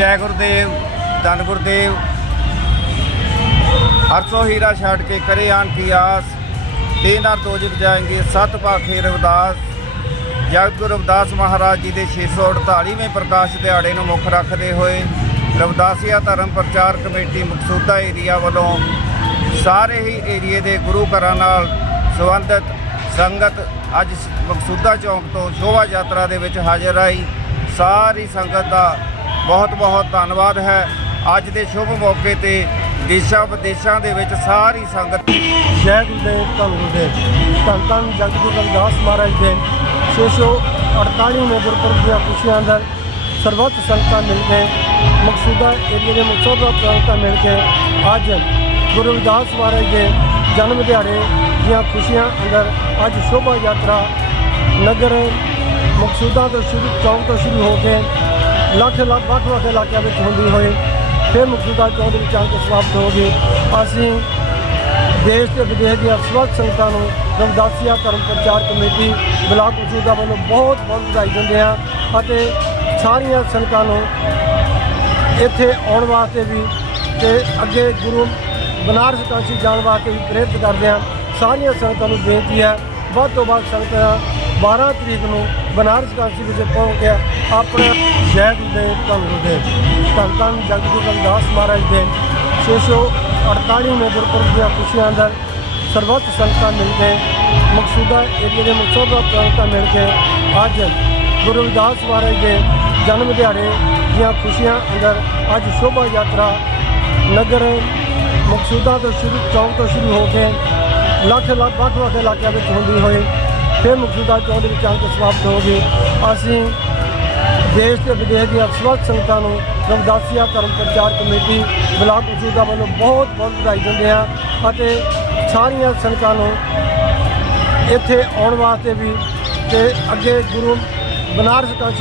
ਜੈ ਗੁਰਦੇਵ, ਧੰਨ ਗੁਰਦੇਵ। ਹਰਸੋ ਹੀਰਾ ਛੱਡ ਕੇ ਕਰੇ ਆਨ ਕੀ ਆਸ। ਤੀਨ ਨਾਲ ਤੋਜਕ ਜਾਏਗੇ ਸਤ ਪਾਖੇ ਰਵਿਦਾਸ। ਜਗਤ ਗੁਰੂ ਰਵਿਦਾਸ ਮਹਾਰਾਜ ਜੀ ਦੇ 648ਵੇਂ ਪ੍ਰਕਾਸ਼ ਦਿਹਾੜੇ ਨੂੰ ਮੁੱਖ ਰੱਖਦੇ ਹੋਏ ਰਵਦਾਸੀਆ ਧਰਮ ਪ੍ਰਚਾਰ ਕਮੇਟੀ ਮਕਸੂਦਾ ਏਰੀਆ ਵੱਲੋਂ ਸਾਰੇ ਹੀ ਏਰੀਏ ਦੇ ਗੁਰੂ ਘਰਾਂ ਨਾਲ ਸੰਬੰਧਿਤ ਸੰਗਤ ਅੱਜ ਮਕਸੂਦਾ ਚੌਂਕ ਤੋਂ ਸ਼ੋਭਾ ਯਾਤਰਾ ਦੇ ਵਿੱਚ ਹਾਜ਼ਰ ਆਈ। ਸਾਰੀ ਸੰਗਤ ਦਾ ਬਹੁਤ ਬਹੁਤ ਧੰਨਵਾਦ ਹੈ। ਅੱਜ ਦੇ ਸ਼ੁਭ ਮੌਕੇ ਤੇ ਦੇਸ਼ਾਂ ਵਿਦੇਸ਼ਾਂ ਦੇ ਵਿੱਚ ਸਾਰੀ ਸੰਗਤ ਜੈ ਗੁਰਦੇਵ ਧੰਨ ਗੁਰਦੇਵ ਧੰਨ ਧੰਨ ਜਗਤਗੁਰੂ ਰਵਿਦਾਸ ਮਹਾਰਾਜ ਦੇ। 648ਵੇਂ ਗੁਰਪੁਰਬ ਦੀਆਂ ਖੁਸ਼ੀਆਂ ਅੰਦਰ ਸਰਬੱਤ ਸੰਗਤਾਂ ਮਿਲ ਕੇ, ਮਕਸੂਦਾ ਏਰੀਏ ਦੇ ਮੁਸੋਬਾ ਸੰਗਤਾਂ ਮਿਲ ਕੇ ਅੱਜ ਗੁਰੂ ਰਵਿਦਾਸ ਮਹਾਰਾਜ ਦੇ ਜਨਮ ਦਿਹਾੜੇ ਦੀਆਂ ਖੁਸ਼ੀਆਂ ਅੰਦਰ ਅੱਜ ਸ਼ੋਭਾ ਯਾਤਰਾ ਨਗਰ ਮਕਸੂਦਾ ਤੋਂ ਸ਼ੁਰੂ, ਚੌਂਕ ਤੋਂ ਸ਼ੁਰੂ ਹੋ ਕੇ ਲੱਖ ਲੱਖ ਵੱਖ ਵੱਖ ਇਲਾਕਿਆਂ ਵਿੱਚ ਹੁੰਦੀ ਹੋਏ ਫਿਰ ਮੌਜੂਦਾ ਚੌਂਕ ਦੇ ਵਿੱਚ ਅੰਕ ਸਮਾਪਤ ਹੋ ਗਏ ਅਸੀਂ ਦੇਸ਼ ਤੇ ਵਿਦੇਸ਼ ਦੀਆਂ ਸਵੱਛ ਸੰਗਤਾਂ ਨੂੰ ਰਮਦਾਸੀਆ ਧਰਮ ਪ੍ਰਚਾਰ ਕਮੇਟੀ, ਬਲਾਕ ਮੌਜੂਦਾ ਵੱਲੋਂ ਬਹੁਤ ਬਹੁਤ ਵਧਾਈ ਦਿੰਦੇ ਹਾਂ ਅਤੇ ਸਾਰੀਆਂ ਸੰਗਤਾਂ ਨੂੰ ਇੱਥੇ ਆਉਣ ਵਾਸਤੇ ਵੀ ਤੇ ਅੱਗੇ ਗੁਰੂ ਬਨਾਰਸ ਕਾਂਸ਼ੀ ਜਾਣ ਵਾਸਤੇ ਵੀ ਪ੍ਰੇਰਿਤ ਕਰਦੇ ਹਾਂ। ਸਾਰੀਆਂ ਸੰਗਤਾਂ ਨੂੰ ਬੇਨਤੀ ਹੈ, ਵੱਧ ਤੋਂ ਵੱਧ ਸੰਗਤਾਂ 12 ਤਰੀਕ ਨੂੰ ਬਨਾਰਸ ਕਾਂਸ਼ੀ ਵਿੱਚ ਪਹੁੰਚ ਕੇ ਆਪਣੇ ਜੈ ਗੁਰਦੇਵ ਧੰਨ ਗੁਰਦੇਵ। ਧੰਨ ਧੰਨ ਜਗਤਗੁਰੂ ਰਵਿਦਾਸ ਮਹਾਰਾਜ ਦੇ 648ਵੇਂ ਗੁਰਪੁਰਬ ਦੀਆਂ ਖੁਸ਼ੀਆਂ ਅੰਦਰ ਸਰਬੱਤ ਸੰਗਤਾਂ ਮਿਲ ਕੇ, ਮਕਸੂਦਾ ਏਰੀਏ ਦੇ ਮੁਸੋਬਾ ਸੰਗਤਾਂ ਮਿਲ ਕੇ ਅੱਜ ਗੁਰੂ ਰਵਿਦਾਸ ਮਹਾਰਾਜ ਦੇ ਜਨਮ ਦਿਹਾੜੇ ਦੀਆਂ ਖੁਸ਼ੀਆਂ ਅੰਦਰ ਅੱਜ ਸ਼ੋਭਾ ਯਾਤਰਾ ਨਗਰ ਮਕਸੂਦਾ ਤੋਂ ਸ਼ੁਰੂ, ਚੌਂਕ ਤੋਂ ਸ਼ੁਰੂ ਹੋ ਕੇ ਲੱਖ ਲੱਖ ਵੱਖ ਵੱਖ ਇਲਾਕਿਆਂ ਵਿੱਚ ਹੁੰਦੀ ਹੋਈ ਫਿਰ ਮਕਸੂਦਾ ਚੌਂਕ ਦੇ ਵਿੱਚ ਆ ਸਮਾਪਤ ਹੋ ਗਏ। ਅਸੀਂ ਦੇਸ਼ ਤੇ ਵਿਦੇਸ਼ ਦੀਆਂ ਸਵੱਛ ਸੰਗਤਾਂ ਨੂੰ ਰਮਦਾਸੀਆ ਧਰਮ ਪ੍ਰਚਾਰ ਕਮੇਟੀ ਬਲਾਕ ਮਸੂਦਾ ਵੱਲੋਂ ਬਹੁਤ ਬਹੁਤ ਵਧਾਈ ਦਿੰਦੇ ਹਾਂ ਅਤੇ ਸਾਰੀਆਂ ਸੰਗਤਾਂ ਨੂੰ ਇੱਥੇ ਆਉਣ ਵਾਸਤੇ ਵੀ ਤੇ ਅੱਗੇ ਗੁਰੂ ਬਨਾਰਸ ਕਾਂਸ਼ੀ